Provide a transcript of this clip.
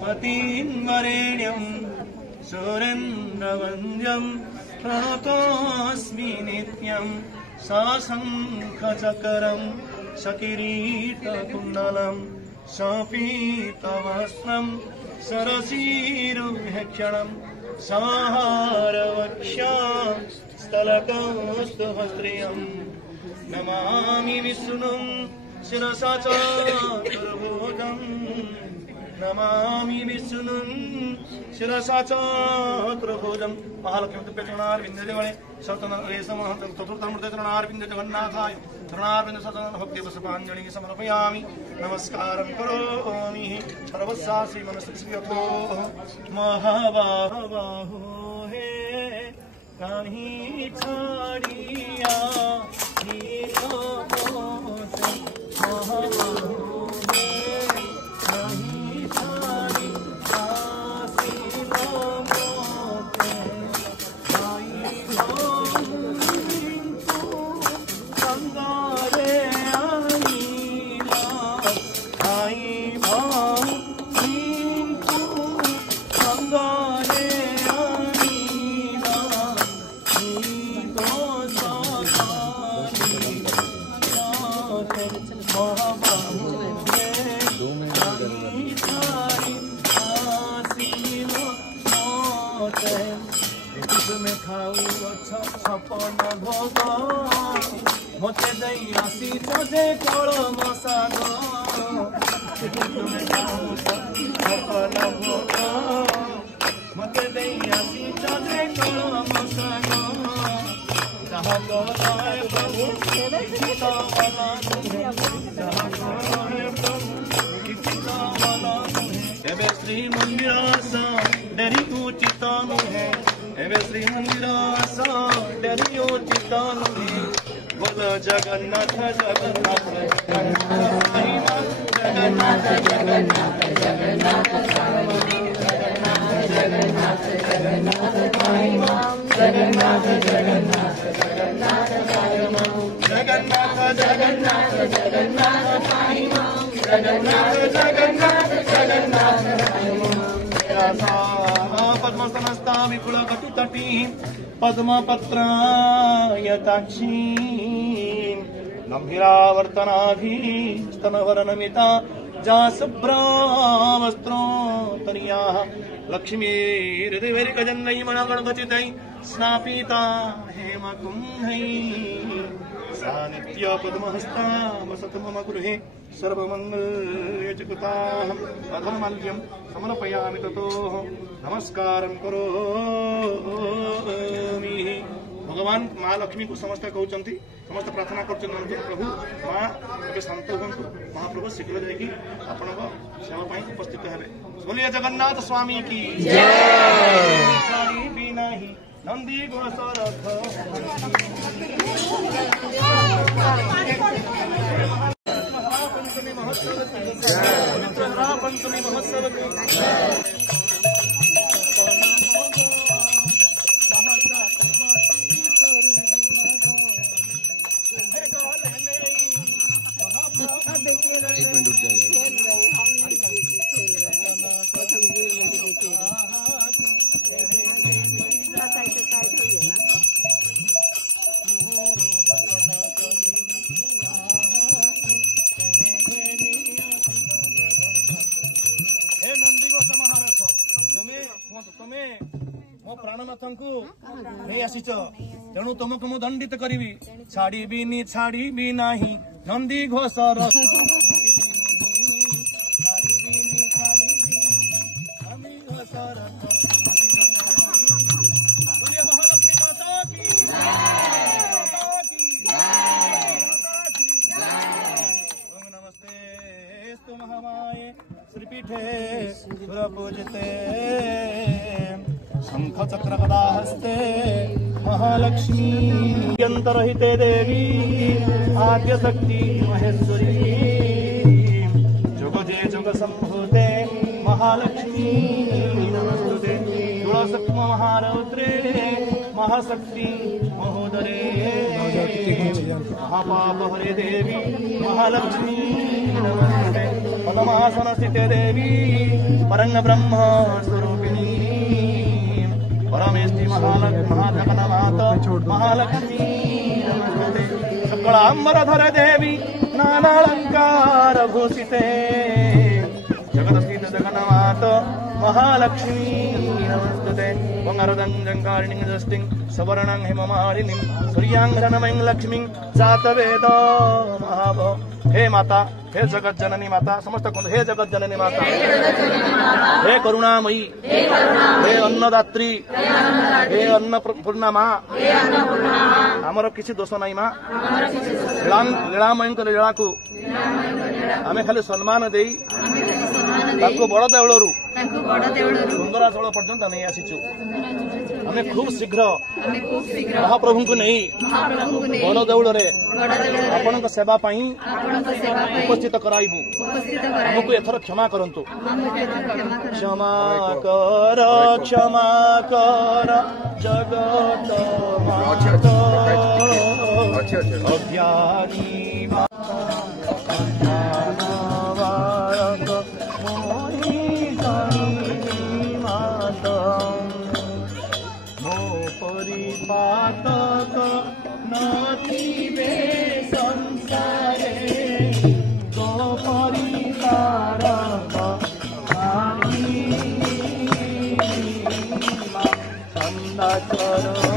पतिन्वरेण्यं सुरेन्द्रवन्द्यं प्रणतोऽस्मि नित्यं सशङ्खचक्रं सकिरीटकुण्डलं सपीतवस्त्रं सरसीरुभक्षणं संहारवक्ष्यस्थलकौस्तुभस्त्रियं नमामि विष्णुं शिरसा चतुर्भुजम् नमामि विष्णुं शिरसा चतुर्भुजं महालक्ष्मी चरणारविन्दे जगणे सतन रेशमः चतुर्थमूर्ते चरणारविन्दे जगन्नाथाय चरणारविन्द सतन भक्ति पुष्पाञ्जलिं समर्पयामि नमस्कारं करोमि सर्वस्यासि मनस्थितो महाबाहो हे कहीं छाड़िया महाबाहो में खाऊ छपन भोग मते दई आसी तोजे कोल मसाग में खाऊ छपन भोग मते दई आसी तोजे कोल मसाग जहाँ गोलाय प्रभु किता वाला जहाँ गोलाय प्रभु किता वाला एवं श्री मंदिरासा डरी उचितानु है एवं श्री मंदिरासा डरी उचितानु है बोल जगन्नाथ जगन्नाथ जगन्नाथ जगन्नाथ जगन्नाथ जगन्नाथ जगन्नाथ जगन्नाथ जगन्नाथ जगन्नाथ जगन्नाथ जगन्नाथ जगन्नाथ जगन्नाथ जगन्नाथ जगन्नाथ पद्मस्तनस्ता विपुलकटुतटी पद्मपत्रायताक्षी गम्भीरावर्तनाभीस्तनवरनमिता जासुभ्रावस्त्रोत्तरीयाः लक्ष्मीर्दिवैर्गजन्नैः मणगणगचितैः स्नापिता हेमकुम्भैः सा नित्य पद्महस्ता वसतु मम गृहे सर्वमङ्गलयजकृताहं अधर्मल्यं समर्पयामि ततो नमस्कारं करोमि। भगवान माँ लक्ष्मी को समस्त कहते समस्त प्रार्थना कर प्रभु माँ ए शांत हूँ महाप्रभु शीघ्र जाकि आपण सेवा उपस्थित हे। बोलिए जगन्नाथ स्वामी की नंदी गोसरथ पंचमी महोत्सव पवित्र पंचमी महोत्सव तेणु तुमको मु दंडित करी छाड़ी नाही नंदी घोषर महालक्ष्मी माता की नमस्ते स्तु महामाये श्रीपीठे सुरपूजिते शंख शङ्खचक्रगदाहस्ते महालक्ष्मी यन्तरहिते देवी आद्यशक्ति महेश्वरी जुगजे जुगसम्भूते महालक्ष्मी नमस्ते तुलसक्म महारौद्रे महाशक्ति महोदरे महापापहरे देवी महालक्ष्मी नमस्ते पद्मासनस्थिते देवी परं ब्रह्म स्वरूपिणी परमेष्टि महाजगन्माता महालक्ष्मी नमस्ते शुक्लाम्बरधर देवी नानालंकार भूषिते जगदस्थित जगन्माता महालक्ष्मी नमस्ते बंगारदंजंकारिणीं जष्टिं सवर्णं हेममालिनीं सूर्यांघ्रनमयीं लक्ष्मीं जातवेद महाभो। हे माता, हे जगत जननी माता, समस्त हे जगत जननी माता, हे करुणामयी, हे अन्नदात्री, हे अन्नपूर्णा माँ, आमर किसी दोष नहीं माँ। लीलामयी लीला को आम खाली सम्मान दे बड़ देवलू सुंदराचल पर्यंत नहीं आसीचु। आम खूब शीघ्र महाप्रभु को नहीं बड़ देवल आपण सेवा उपस्थित कराइबु। हमको एथर क्षमा करंतु। क्षमा कर जगत माता अज्ञानी परिपातक नथिबे संसारे तो परिकारक चंदा चरण